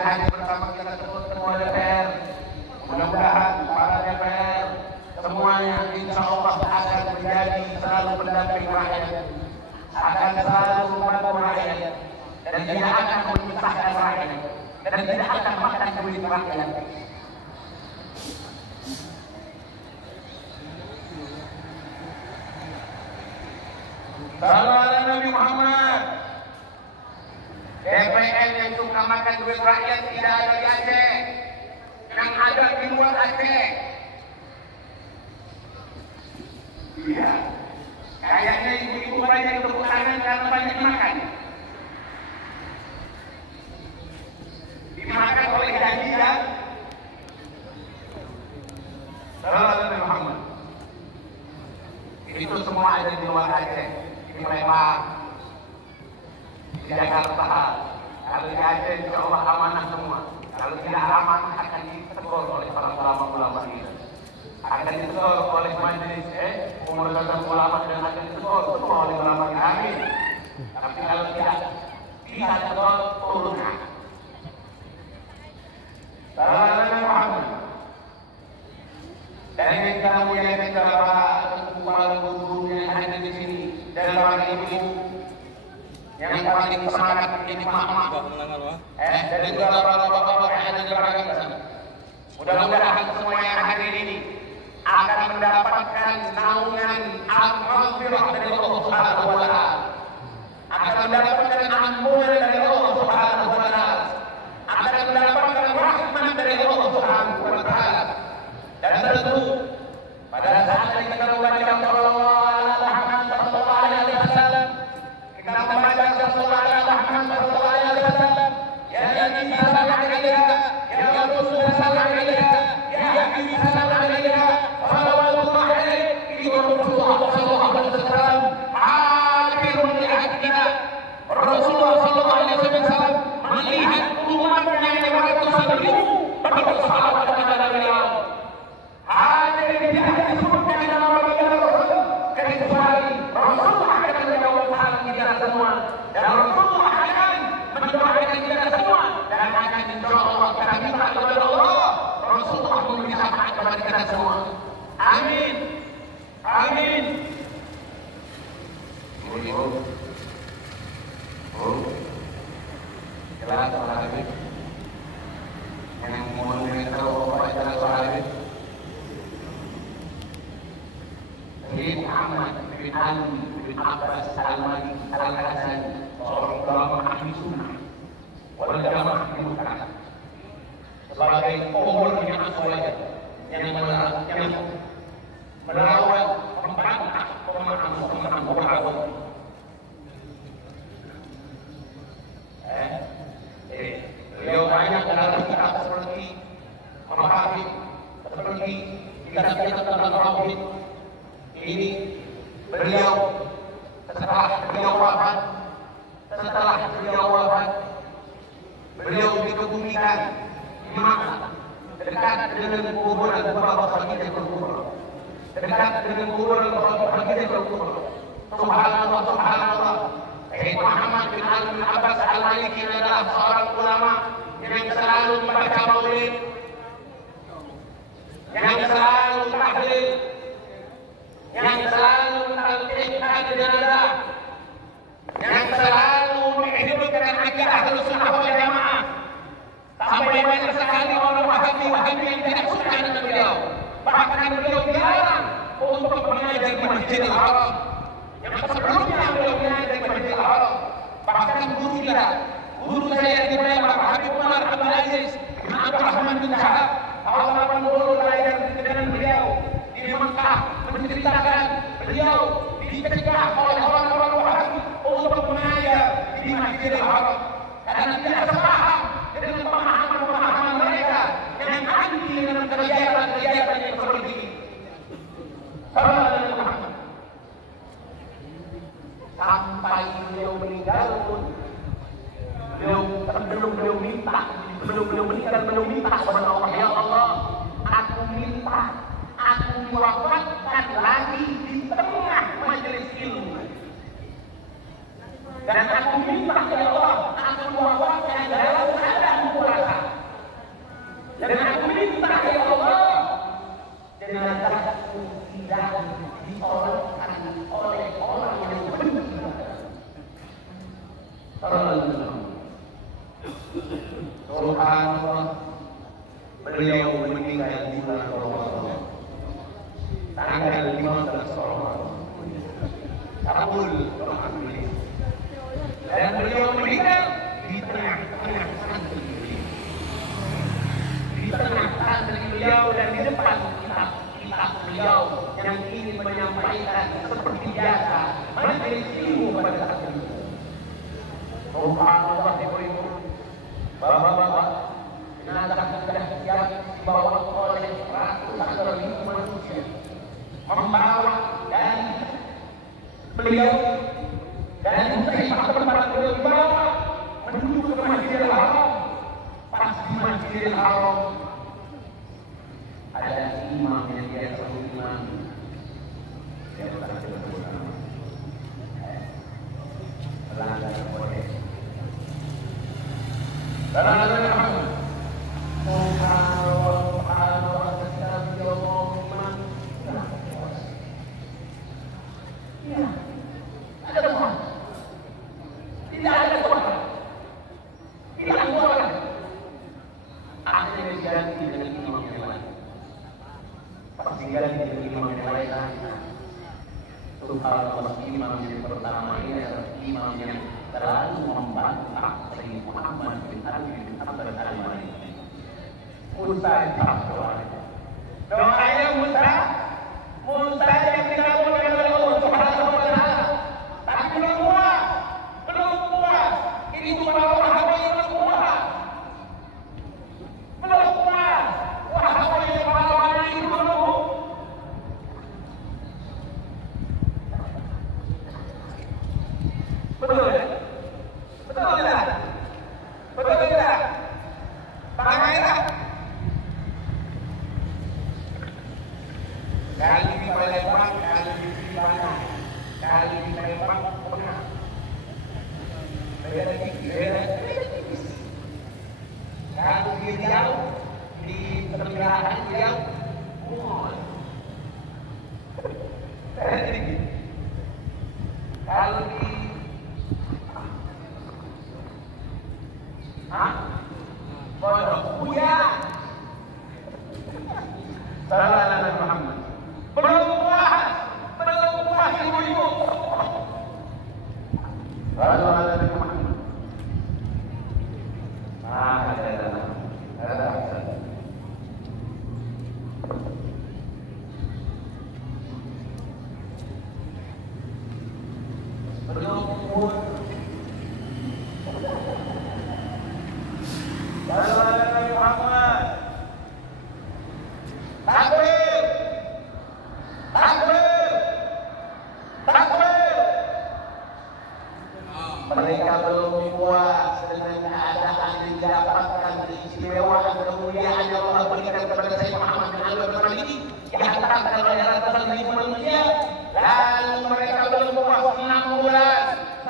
hadir bersama kita semua DPR. Mudah-mudahan para DPR semuanya insya Allah akan menjadi selalu pendamping rakyat, akan selalu membantu rakyat, dan tidak akan menyusahkan rakyat, dan tidak akan makan duit rakyat. Salam ala Nabi Muhammad. DPR yang suka makan duit rakyat tidak ada di Aceh, yang ada di luar Aceh. Iya, kayaknya ibu-ibu banyak tepuk tangan karena banyak makan. Dimakan oleh gaji dan Salam ala Nabi Muhammad. Itu semua ada di luar Aceh, di Palembang, di Jakarta. Kalau di Aceh insya Allah amanah semua. Kalau tidak amanah akan ditegur oleh para ulama-ulama kita, akan ditegur oleh majelis pemerintahan ulama, dan akan ditegur semua oleh ulama kita. Amin. Tapi kalau tidak tegur, turunkan. Salam Muhammad. Dan yang kita muliakan para guru yang ada di sini, dan para ibu yang paling semangat ini mak-mak, dan juga para bapak-bapak yang ada di belakang sana. Mudah-mudahan semua yang hadir ini akan mendapatkan naungan al-maghfirah dari Allah Subhanahu wa Ta'ala, akan mendapatkan ampunan dari Allah Subhanahu wa Ta'ala, akan mendapatkan rahmat dari Allah Subhanahu wa Ta'ala. Dan tentu pada saat kita membaca sallallahu alaihi wasallam, kita membaca sallallahu alaihi wasallam, ya Nabi sallallahu alaihi wasallam, ya Rasul sallallahu alaihi wasallam, ya Habib sallallahu alaihi wasallam, sallallahu alaihi Rasulullah sallallahu alaihi wasallam, hadirun li hadina. Rasulullah sallallahu alaihi wasallam melihat umatnya yang ratusan ribu bersahabat kepada beliau. Ada yang tidak disebutkan dalam baginda Rasul, kecuali Rasulullah akan menjawab hal kita semua, dan Rasulullah akan mendoakan kita semua, dan akan insya Allah kita minta kepada Allah Rasulullah memberi syafaat kepada kita semua. Amin. Amin. Jelas Pak Habib. Yang mau tahu apa jelas Pak Habib? Sayyid Ahmad bin Ali bin Abbas Al-Maliki Al-Hasani, seorang ulama ahli sunnah wal jamaah di Mekah, sebagai pemurni aswaja yang melawan membantah pemahaman Quran. Beliau banyak dalam kitab seperti Mafahim, seperti kitab-kitab tentang tauhid. Ini beliau setelah beliau wafat, beliau dikebumikan di Makkah, dekat dengan kuburan Bapak Baginda Kubra, dekat dengan kuburan Bapak Baginda Kubra. Subhanallah, subhanallah. Sayyid Muhammad bin Ali bin Abbas Al-Maliki adalah seorang ulama yang selalu membaca maulid, yang selalu tahlil, yang selalu mentalqinkan jenazah, yang selalu menghidupkan akidah Ahlussunnah wal Jamaah. Sampai banyak sekali orang Wahabi yang tidak suka dengan beliau. Bahkan beliau dilarang untuk mengajar di Masjidil Haram. Yang sebelumnya beliau mengajar di Masjidil Haram. Bahkan guru saya di Palembang, Habib Umar Abdul Aziz bin Abdurrahman bin Syahab, kawan-kawan guru belajar dengan beliau di Mekah, menceritakan beliau dicegah oleh orang-orang Wahabi untuk mengajar di Masjidil Haram karena tidak sepaham dengan pemahaman mereka yang anti dengan kegiatan-kegiatan yang seperti ini. Sampai beliau meninggal pun, sebelum beliau meninggal beliau minta kepada Allah, ya Allah, aku minta aku diwafatkan lagi di tengah majelis ilmu, dan aku minta kepada Allah aku diwafatkan dalam keadaan puasa. Subhanallah, beliau meninggal di bulan Ramadan tanggal 15 Ramadan. Kabul doa beliau. Dan beliau meninggal di tengah-tengah santri beliau. Di tengah santri beliau dan di depan kitab beliau yang ingin menyampaikan seperti biasa majelis ilmu pada saat itu. Subhanallah, ibu-ibu, bapak-bapak, jenazah sudah siap dibawa oleh ratusan ribu manusia, membawa dari beliau dan tempat beliau dibawa menuju ke Masjidil Haram. Pas di Masjidil Haram ada imam yang dia satu imam yang bersama melanggar boleh. Imam yang pertama ini adalah imam yang terlalu membantah Sayyid Muhammad bin Ali bin Abdul Al-Malik. Musa doanya Musa yang dikabulkan oleh Allah Subhanahu wa Ta'ala. Tapi belum puas. Ini para sahabat yang belum puas. Sahabat yang para itu belum. Betul ya? Betul tidak? Bagaimana? Kali di Palembang, kali di Sibana, kali di Palembang pernah. Beda tipis. Kalau di Riau, di perpirahan Riau, kalau di Pondok Buya, salah Nabi Muhammad. Belum puas ibu-ibu. Salah Nabi Muhammad. Ada. Belum puas. Nabi Muhammad. Takbir. Mereka belum puas dengan keadaan yang didapatkan keistimewaan kemuliaan yang Allah berikan kepada Sayyid Muhammad bin Ali bin Malik dihantarkan oleh ratusan ribu manusia. Lalu mereka belum puas 6 bulan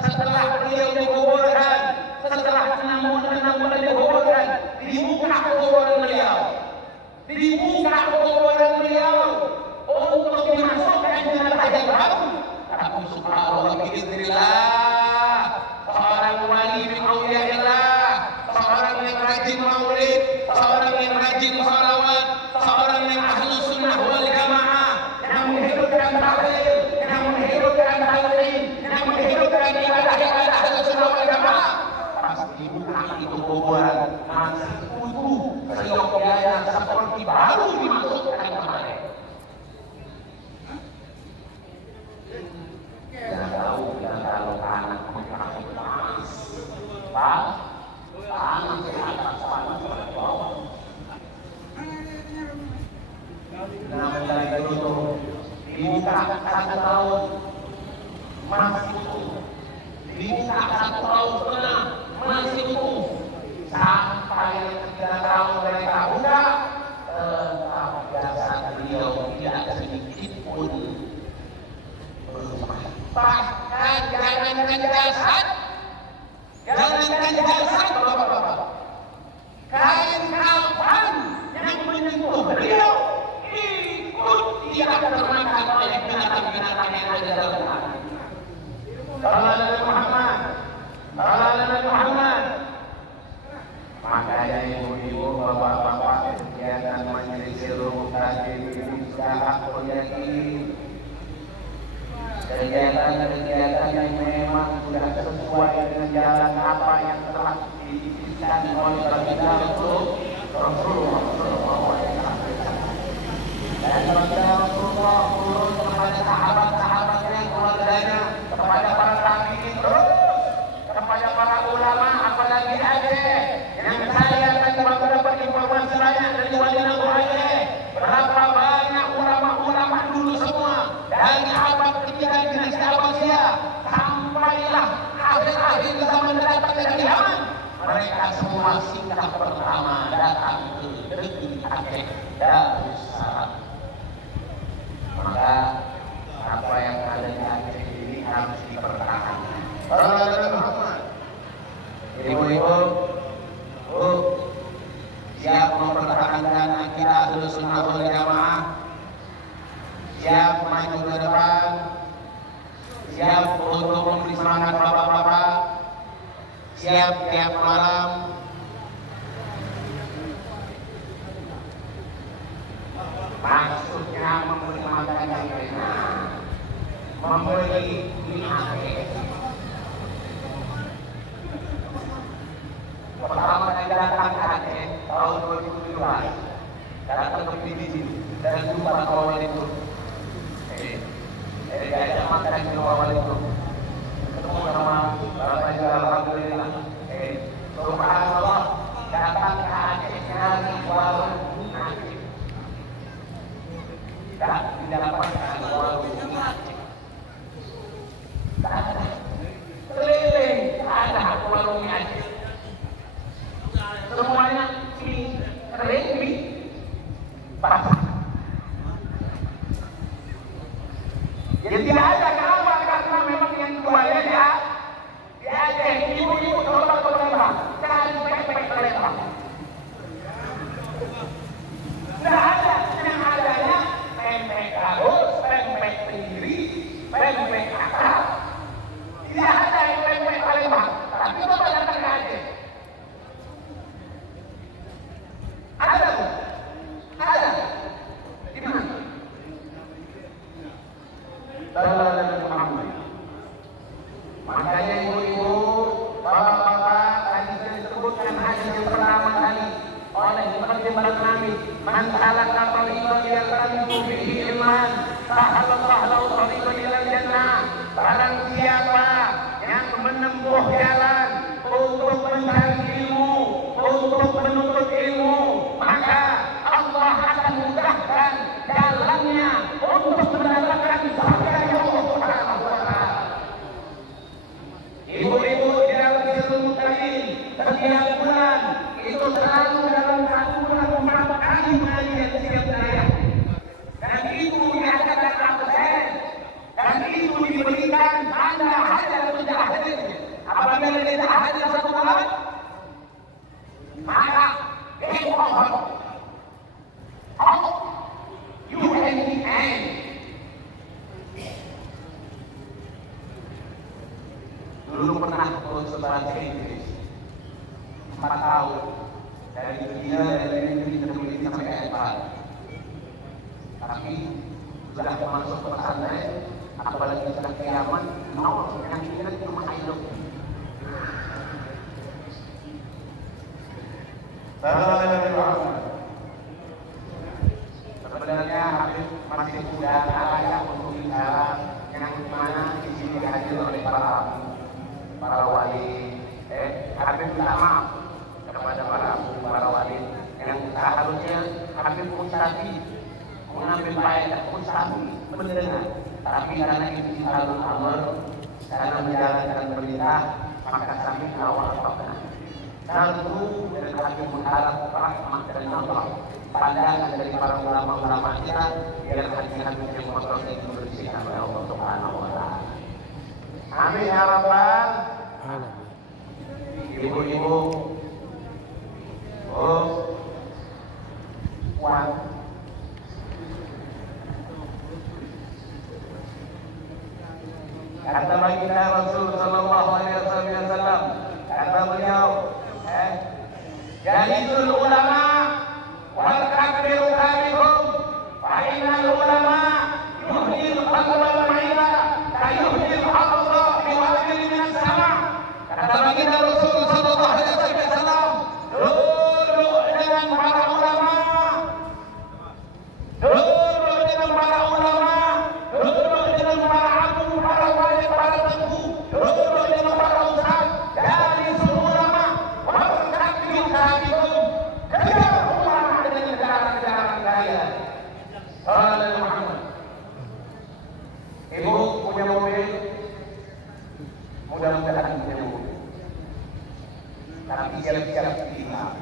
setelah beliau dikuburkan. Setelah 6 bulan dikuburkan, dibuka kuburan beliau untuk dimasukkan jenazah yang baru. Tapi subhanallah, biiznillah, seorang wali min auliyaillah, seorang yang rajin maulid, seorang yang rajin shalawat, seorang yang ahlus sunnah wal jamaah, yang menghidupkan tahlil, yang menghidupkan talqin, yang menghidupkan ibadah ahlus sunnah wal jamaah. Dibuka itu kuburan masih utuh, seyogyanya seperti baru dimasukkan kemarin. Jangan tahu kalau anak panas di atas, panas di bawah. Namanya itu dibuka 1 tahun masih utuh, dibuka 1 tahun setengah masih utuh, sampai 3 tahun mereka buka, jasad beliau tidak sedikit pun berubah. Bahkan jangankan jasad, bapak-bapak, kain kafan yang menyentuh beliau ikut tidak termakan oleh binatang-binatang yang ada dalam tanah. Salam Nabi Muhammad. Makanya ibu-ibu, bapak-bapak, kegiatan majelis ilmu tajwid ini sudah aku yakini kegiatan-kegiatan yang memang sudah sesuai dengan jalan apa yang telah diizinkan oleh Rasulullah SAW. Dan Rasulullah turun kepada sahabat-sahabatnya, keluarganya, kepada para tabi'in, terus kepada para ulama, apalagi Aceh yang saya tadi baru dapat informasi banyak dari Wali Nago Aceh. Berapa banyak ulama-ulama dulu semua dari abad ketiga dinasti Abbasiyah sampailah akhir-akhir zaman datang dari Yaman. Mereka semua singgah pertama datang ke negeri Aceh, Darussalam. Maka apa yang ada di Aceh ini harus dipertahankan. Ibu-ibu, siap mempertahankan akidah Ahlus Sunnah wal Jamaah, siap maju ke depan, siap untuk memberi semangat bapak-bapak, siap tiap malam maksudnya memberi makan yang enak, memberi minyak. Pertama kali datang ke Aceh tahun 2017, datang ke sini dan jumpa kawan itu. Diajak makan di kawan itu, ketemu sama Bapak juga alhamdulillah. Subhanallah, datang ke Aceh dari warung nasi. Tak didapatkan warung nasi. Tak ada. Keliling ada warung nasi. Semuanya ini kering di pasar. Jadi tidak ada, kenapa? Karena memang yang jualnya di Aceh. Ibu-ibu coba ke Lembang, cari pempek Lembang. Tidak ada, yang adanya pempek halus, pempek sendiri, pempek akar. Tidak ada yang pempek Lembang. Tapi coba datang ke Aceh. Ada bu? Ada? Di mana? Makanya ibu-ibu, bapak-bapak, tadi sudah disebutkan hadis yang pertama kali oleh pertimbangan Nabi. Man salaka tariqan yaltamisu fihi ilman, sahalallahu lahu tariqan ilal jannah. Barang siapa yang menempuh jalan untuk mencari ilmu, untuk menuntut ilmu, maka Allah akan mudahkan jalannya untuk mendapatkan surga Allah Subhanahu wa Ta'ala. Ibu-ibu di dalam ilmu tajwid setiap bulan itu selalu dalam satu bulan beberapa kali pengajian setiap daerah, dan itu diadakan absen, dan itu diberikan tanda hadir atau tidak hadir. Apabila tidak hadir satu bulan, maka UNDN dulu pernah kursus bahasa Inggris 4 tahun dari dunia dari negeri terpilih sampai Eropa. Tapi sudah masuk ke pesantren, apalagi sudah ke Yaman, nol yang ingat cuma hidup. Sebenarnya Habib masih muda, layak untuk bicara yang mana di sini dihadir oleh para wali. Habib minta maaf kepada para wali yang seharusnya Habib Mustafi mengambil faedah Mustafi mendengar, tapi karena itu Alul Amr, karena menjalankan perintah, maka kami awal apa Tentu dan kami mengharap rahmat dan Allah, pandangan dari para ulama-ulama kita, biar hati-hati yang kotor itu bersihkan oleh Allah Subhanahu wa Ta'ala. Amin ya Rabbal. Ibu-ibu, Wan, kata baginda Rasul Sallallahu Alaihi Wasallam, kata beliau, Jalisul ulama wal kafiru kafirun fa innal ulama yuhdil qalba al-'ila kayuhdil hadra bi wajhin min as-sama. Kata baginda Rasul sallallahu alaihi wasallam, duduk dengan para ulama, duduk dengan para ulama, duduk dengan para alim, para wali, para tengku, duduk dengan para ustaz, jalisul ulama wal kafiru kafirun. Kejar ulama dengan kejaran-kejaran kalian. Sallallahu Muhammad. Ibu punya mobil, mudah-mudahan punya mobil, tapi siap-siap ditilang.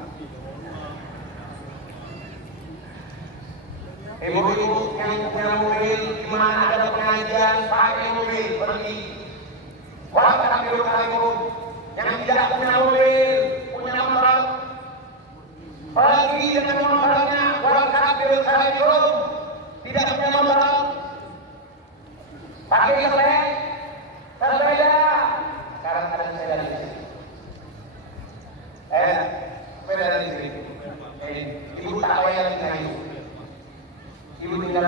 Ibu-ibu yang punya mobil, di mana ada pengajian, pakai mobil, pergi. Wah, kafirun. Yang tidak punya mobil, punya motor, pergi dengan motornya. Wah, kafirun. Tidak punya motor, pakai sepeda. Sekarang ada sepeda di sini. Sepeda di sini. Ibu tak bayar dengan ibu. Ibu tinggal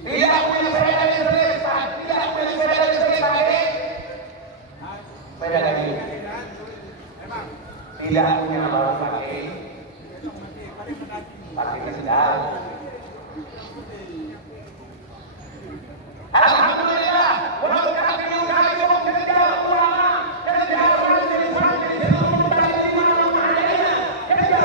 tidak punya sepeda di sini. Tidak punya sepeda di sini. Sepeda lagi. Tidak punya baru pakai sendal. Alhamdulillah, walau kafirun kejar ulama, kejar majelis di mana-mana, kejar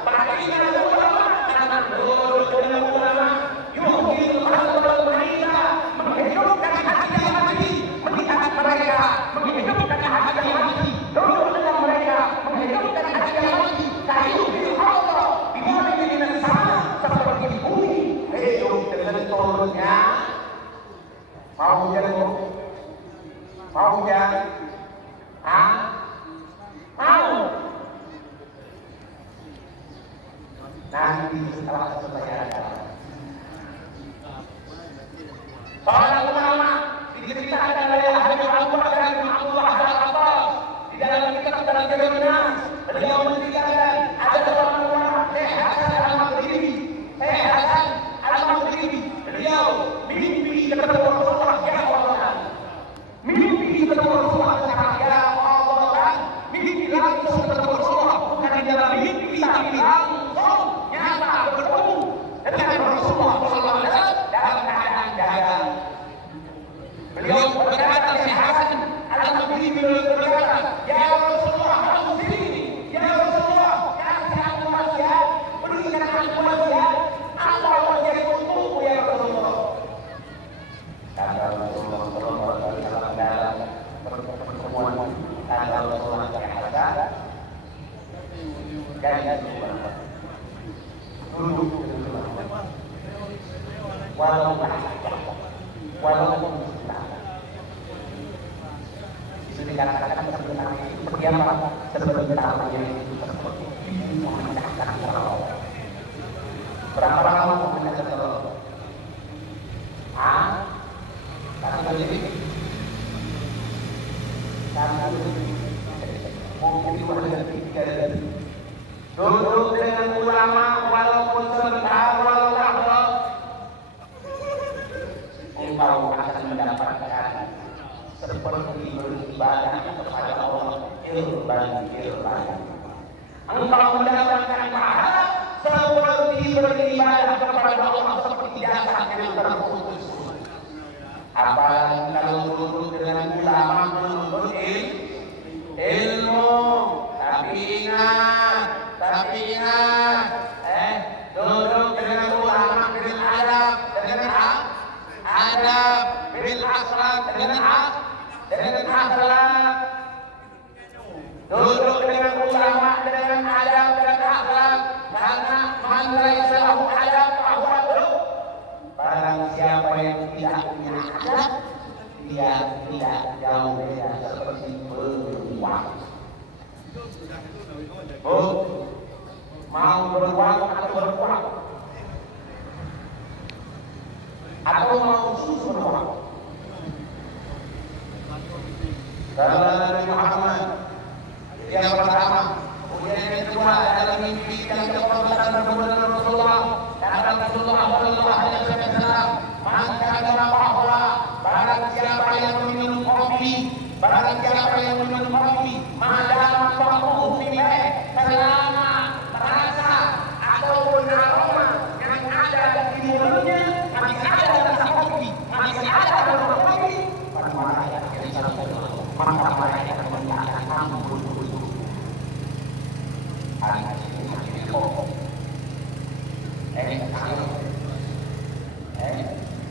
baginda ulama, karena duduk dengan ulama, yuhil qalbal maida, menghidupkan hati yang mati, melihat mereka, menghidupkan hati yang mati, duduk dengan mereka, menghidupkan hati yang mati, kayuhil Allah, dimana dengan sana seperti bumi, hidup dengan turunnya. Mau hujan bu? Mau hujan? Mau? Nanti setelah selesai acara. Seorang ulama diceritakan oleh Habib Abu Bakar bin Abdullah Al-Abbas di dalam kitab Tadhkirun Nas. Beliau menceritakan ada seorang ulama Syekh Hasan Al-Maghribi. Syekh Hasan Al-Maghribi, beliau mimpi ketemu Rasulullah, ya Allah. Mimpi ketemu Rasulullah, ya Allah. Mimpi langsung ketemu Rasulullah, bukan di dalam mimpi tapi langsung nyata bertemu dengan Rasulullah sallallahu alaihi wasallam dalam keadaan dagang. Beliau berkata, Syekh Hasan Al-Maghribi berkata, ya Rasulullah, aku sini. Ya Rasulullah, kasih aku wasiat, berikan aku wasiat. Apa wasiat untukku ya Rasulullah? Kata Rasulullah sallallahu alaihi wasallam dalam pertemuan antara Rasulullah dan Hasan, jangan duduk walaupun itu dikatakan sebentar itu seperti apa? Sebentarnya itu seperti memecahkan telur. Berapa lama memecahkan telur? Satu detik. Mungkin 2 detik, 3 detik. Duduk dengan ulama walaupun sebentar, walau lahza, engkau akan mendapatkan seperti beribadah kepada Allah irban. Engkau mendapatkan pahala seperti beribadah kepada Allah seperti jasad yang terputus. Apalagi kalau duduk dengan ulama menuntut ilmu, tapi ingat, duduk dengan ulama dengan adab, bil akhlak, dengan akhlak. Duduk dengan ulama dengan adab dan akhlak, karena man laisa lahu adab fahuwa adab. Barang siapa yang tidak punya adab, dia tidak jauh beda seperti beruang. Mau beruang atau berpuang? Atau mau susu beruang? Kata Nabi Muhammad, yang pertama. Kemudian yang kedua adalah mimpi yang keperluan berbeda Rasulullah. Kata Rasulullah Sallallahu Alaihi Wasallam, maka bahwa barang siapa yang meminum kopi, barang siapa yang meminum kopi, madam kopi selama rasa ataupun aroma yang ada di mulutnya masih ada rasa kopi, masih ada aroma kopi, maka mereka akan menyatakan ampun.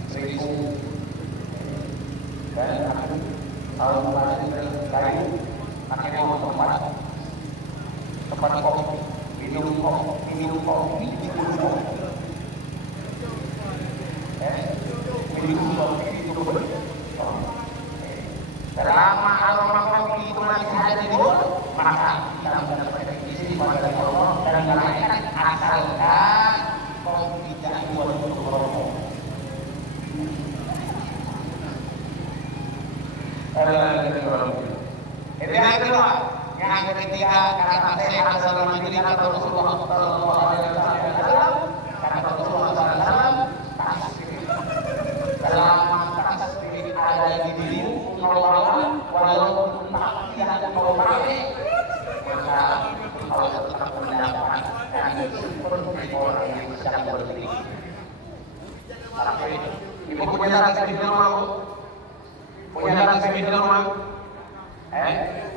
Seribu dan aku kalau masih kayu akhirnya mau tempat kopi minum kopi minum kopi selama aroma kopi itu masih ada di mulut maka kita mendapatkan isi pada Allah dan malaikat asalkan kopi tidak buat untuk merokok. Itu yang kedua. Yang ketiga kata sehat selama ini kata Rasulullah Sallallahu Alaihi Wasallam, kata Rasulullah Sallam, tasbih. Selama tasbih ada di dirimu, Allah walaupun tak tidak kau pakai, maka Allah tetap mendapatkan seperti orang yang sedang berdiri. Ibu punya tasbih di rumah? Punya tasbih di rumah?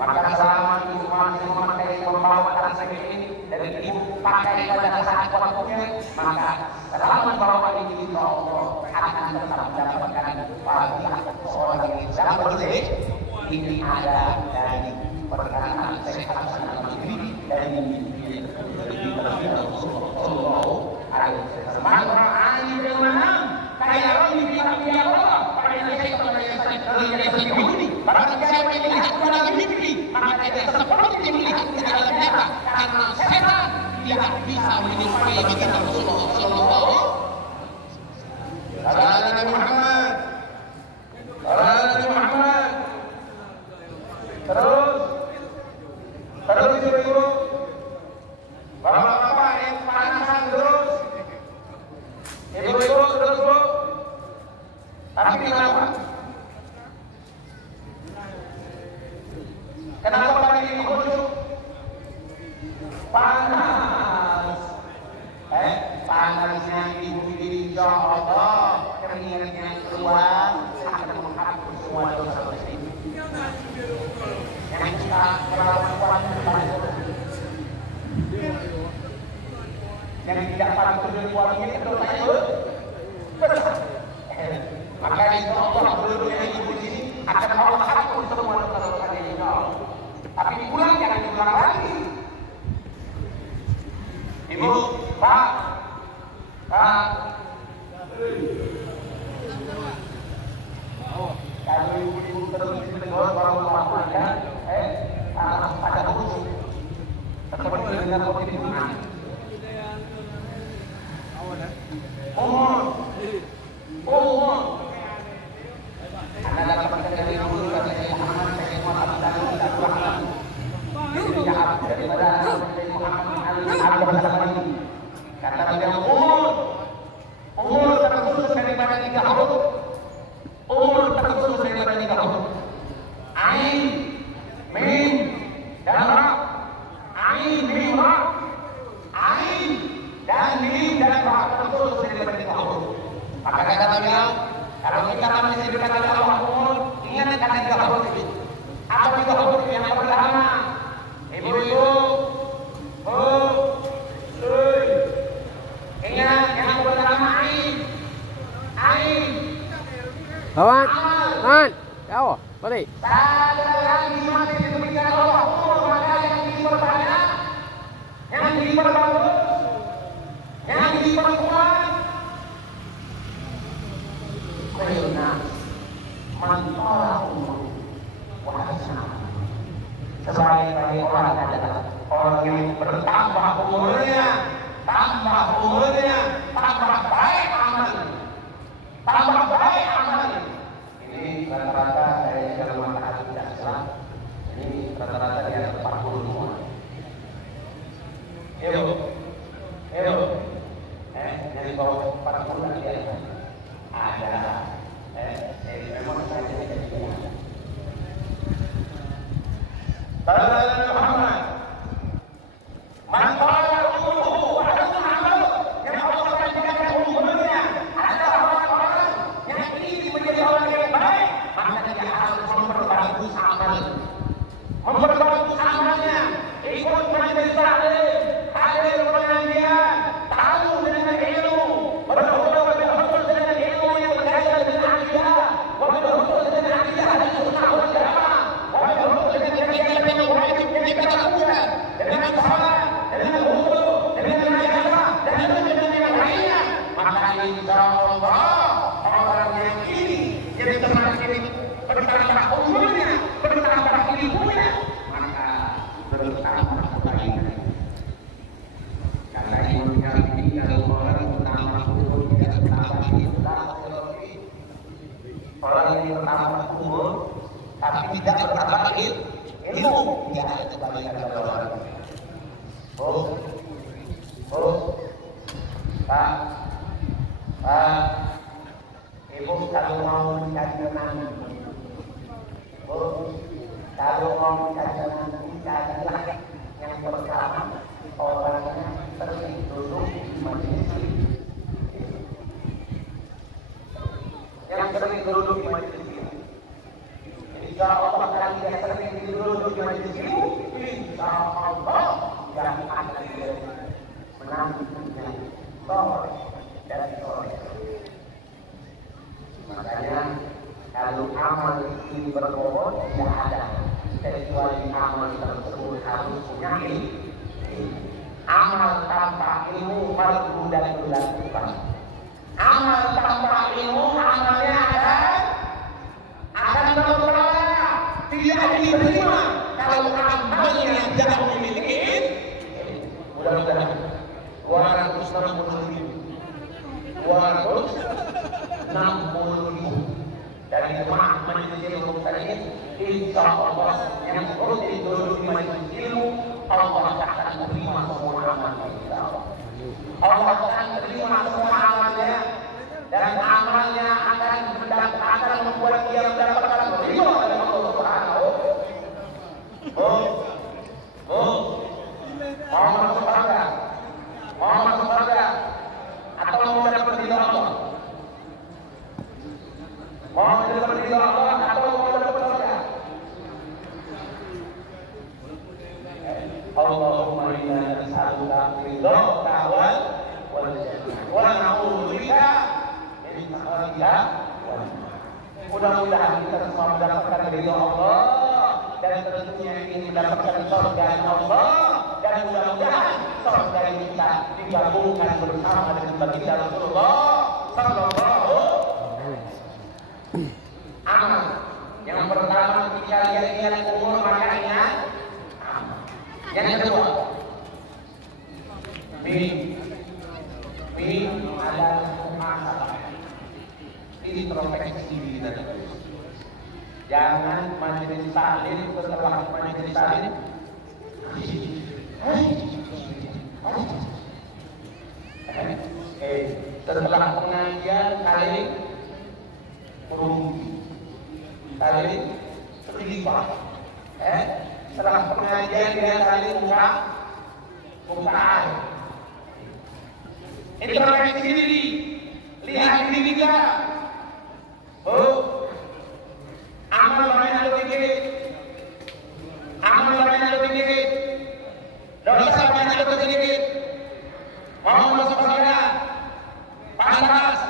Maka selama ibu masih memakai membawa tasbih ini dan ibu pakai pada saat waktunya, maka selama bawa ini insya Allah akan tetap mendapatkan fadilah seorang yang sedang berdiri. Ini ada dari perkataan sehat selama ini dari mimpi Rasulullah Alaihi Wasallam. Maka ini mana? Kayak orang mimpi Allah pada syaitan yang ini. Barang siapa yang melihat dalam mimpi, maka dia seperti melihat di dalam nyata. Karena setan tidak bisa menyerupai baginda Rasulullah Sallallahu Alaihi Wasallam. Nabi Muhammad. Terus ibu, bapak-bapak yang panasan terus, ibu-ibu terus bu. Tapi kenapa? Kenapa pagi ini khusyuk? Panas. Panasnya ibu insya Allah keringatnya keluar akan menghapus semua dosa-dosa ini. Yang kita melakukan yang tidak patut dibuatnya itu dosa itu besar. Maka insya Allah dua-duanya ibu ini akan Allah hapus semua dosa-dosa ini. Tapi pulang jangan pulang lagi. Ibu, Pak, kalau ibu terus ditegur orang tuanya, ada khusus. Seperti dengan kopi bunga. Umur. Anda dapat terjadi dulu kata saya Muhammad dan tidak Tuhan. Jahat daripada Muhammad ini. Kata beliau umur terkhusus daripada 3 huruf. Umur terkhusus daripada 3 huruf. Ain, mim, dan ra. Ain, mim, ra. Ain dan mim dan ra terkhusus daripada 3 huruf. Maka kata beliau, kalau kita masih berkata Allah umur, ingat kata 3 huruf ini. Apa 3 huruf yang pertama? Ibu-ibu, ingat yang pertama ain. Kawan, jauh, balik. Yang dimati diberikan Allah umur, maka yang diperbanyak, yang diperbagus, yang diperkuat. Karena mantara umur wahasana. Sebaik-baik orang adalah orang yang bertambah umurnya, tambah baik amal. Ini rata-rata dari dalam masyarakat Islam. Ini rata-rata di atas 40 insya Allah orang yang ini jadi semakin bertambah umurnya, bertambah ilmunya, maka bertambah kebaikan. Karena ilmunya ini kalau orang bertambah umurnya, bertambah ilmu, orang yang bertambah umur tapi tidak bertambah ilmu, tidak ada kebaikan dalam orang. Pak, Ibu kalau mau mencari nanti, kalau mau mencari nanti, carilah yang pertama orangnya sering duduk di majelis ilmu. Yang sering duduk di majelis ilmu. Insya Allah kalian sering duduk di majelis ilmu, insya Allah yang akan menantinya sore dan sore. Makanya kalau amal ini berbobot tidak ada kecuali amal tersebut harus punya ilmu. Amal tanpa ilmu malu dan dilakukan. Amal tanpa ilmu amalnya akan berubah, tidak diterima kalau amalnya tidak memiliki ilmu. Mudah-mudahan 260.000 dari jemaah majelis ilmu tadi, insya Allah yang rutin duduk di majelis ilmu, Allah akan terima semua amalnya. Insya Allah Allah akan terima semua amalnya, dan amalnya akan membuat dia mendapatkan ridho dari Allah Subhanahu. Mau masuk surga? Mau masuk surga? Atau mau dapat ridho Allah? Mau dapat ridho Allah atau mau dapat surga? Allahumma inna nas'aluka ridhaka wal jannah wa na'udzubika min sakhatika. Mudah-mudahan kita semua mendapatkan ridho Allah, dan tentunya ingin mendapatkan surga Allah, dan mudah-mudahan surga ini kita digabungkan bersama dengan baginda Rasulullah sallallahu amal. Yang pertama ketika lihat umur maka ingat amal. Yang kedua, adalah masalah introspeksi diri kita. Jangan majelis taklim setelah majelis taklim setelah pengajian saling merugi, saling terlibat. Setelah pengajian dia saling bukaan. Introspeksi diri, lihat diri kita. Amal banyak lebih dikit, amal banyak lebih dikit, dosa banyak lebih dikit. Mau masuk surga, pantas.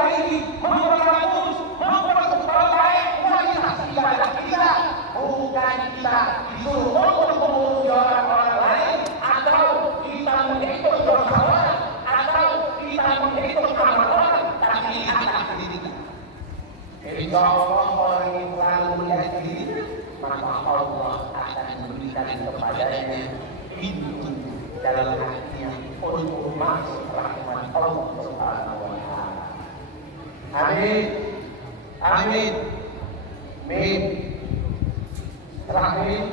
Ini memperbagus, memperbaik kualitas ibadah kita, bukan kita disuruh untuk memuji orang lain, atau kita mengikut dosa orang, atau kita mengikut amal orang, tapi lihatlah diri kita. Insya Allah orang yang selalu melihat diri, maka Allah akan memberikan kepadanya pintu dalam hatinya untuk masuk rahmat Allah Subhanahu wa Ta'ala. Amin. Amin. Amin. Terakhir.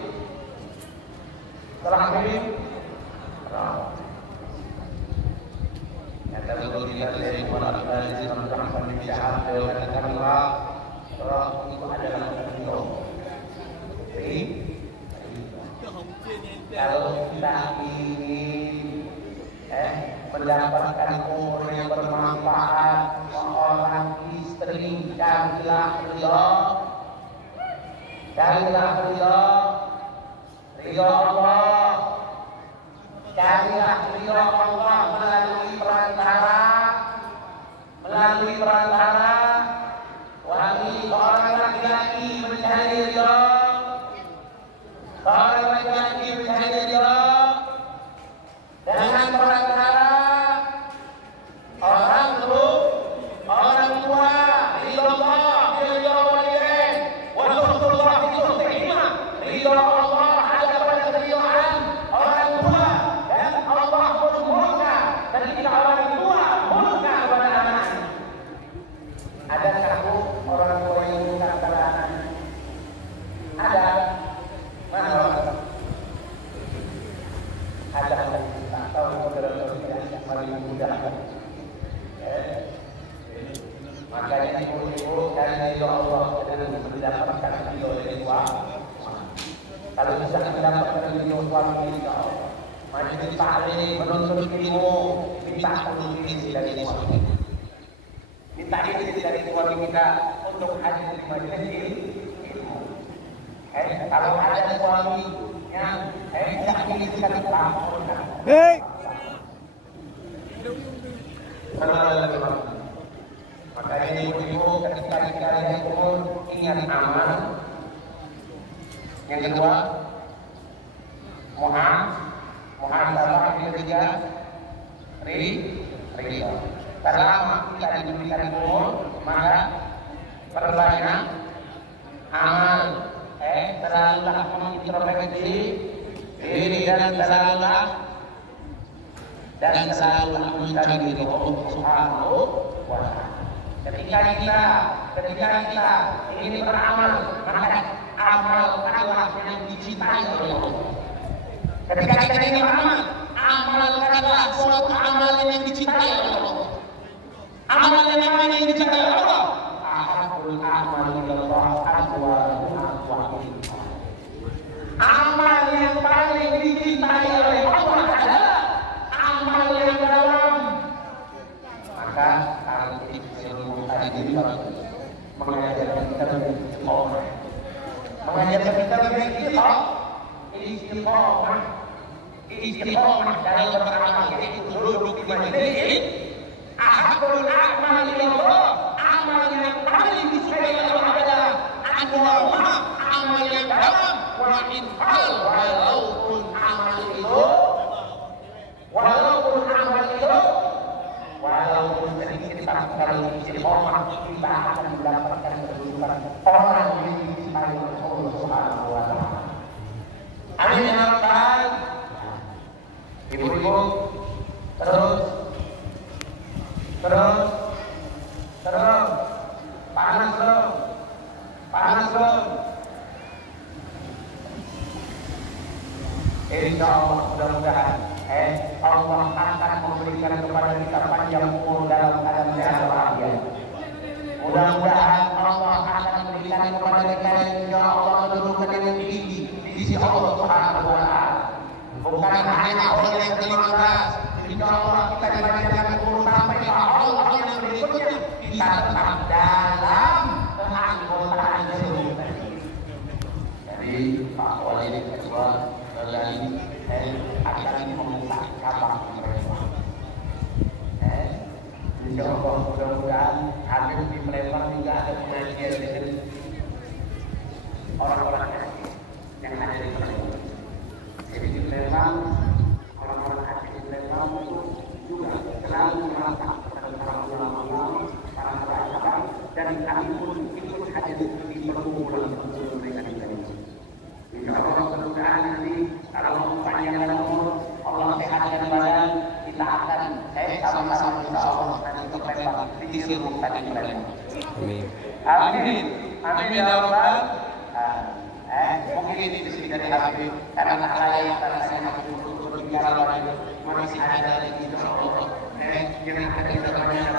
Kalau dilihat dari para ahli tentang pembicaraan katakanlah roh itu adalah ridho. Kalau kita ingin mendapatkan umur yang bermanfaat, seorang istri carilah ridho, ridho Allah, carilah ridho Allah melalui perantara wangi seorang laki-laki mencari ridho, seorang laki-laki mencari ridho Kalau bisa mendapatkan ridho suami insya Allah. Majlis taklim, menuntut ilmu, minta izin dari suami. Minta izin dari suami kita untuk hadir di majelis ilmu. Kalau ada suami yang tidak mengizinkan laporkan. Makanya ibu-ibu ketika kita yang umur ingat amal. Yang kedua, muhasabah. Yang ketiga, ridho. Selama kita diberikan umur, maka perbanyak amal. Selalulah mengintrospeksi diri dan selalulah mencari ridho Allah Subhanahu wa Ta'ala. Ketika kita ingin beramal, maka amal adalah yang dicintai oleh Allah. Ketika kita ingin beramal, amalkanlah suatu amalan yang dicintai oleh Allah. Amalan yang mana yang dicintai oleh Allah? Ahabul amal ilallah amal yang paling dicintai oleh Allah adalah amal yang dalam. Maka mengajarkan kita istiqomah. Mengajarkan kita istiqomah dalam beramal, yaitu duduk di majelis. Ahabul a'mal ilallah, amal yang paling disukai oleh Allah adalah amal yang dalam. Wa infal, walaupun amal sedikit, tapi kalau istiqomah kita akan mendapatkan kedudukan orang yang dicintai oleh Allah Subhanahu wa Ta'ala. Amin ya rabbal. Ibu-ibu terus panas belum. Insya Allah mudah-mudahan Allah akan memberikan kepada kita panjang umur dalam keadaan sehat walafiat. Mudah-mudahan Allah akan memberikan kepada kita insya Allah kedudukan yang tinggi di sisi Allah Subhanahu wa Ta'ala. Bukan hanya oleh yang ke-15, insya Allah kita dipanjangkan umur sampai Allah yang berikutnya kita tetap dalam keanggotaan seluruh. Jadi Pak Wali Ketua dan akan membuka cabang mereka. Insya Allah mudah-mudahan hadir di Palembang juga ada pengajian dengan orang-orang yang ada di Palembang. Jadi di Palembang orang-orang hadir di Palembang itu juga selalu merasa tentang ulama-ulama, para sahabat, dan kami pun ikut hadir di perkumpulan mereka di Palembang. Insya Allah mudah-mudahan nanti kalau panjang umur Allah sehatkan badan, kita akan sama-sama insya Allah nanti ke Palembang di Sirung tadi di Palembang. Amin. Amin ya rabbal. Mungkin ini di sini dari Habib karena layak karena saya untuk berbicara lagi masih ada lagi insya Allah. Yang ada kita banyak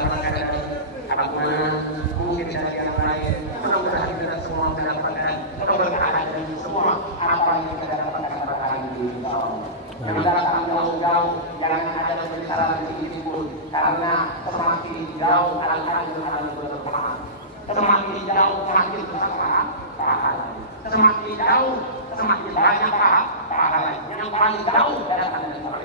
mungkin dari yang lain. Mudah-mudahan kita semua mendapatkan keberkahan dari semua apa yang kita dapatkan pada hari ini insya Allah. Yang datang jauh-jauh jangan ada pembicaraan sedikit pun, karena semakin jauh al-hajjul berpahala. Semakin jauh semakin besar pahala. Semakin jauh semakin banyak pahala. Yang paling jauh datang dari Allah.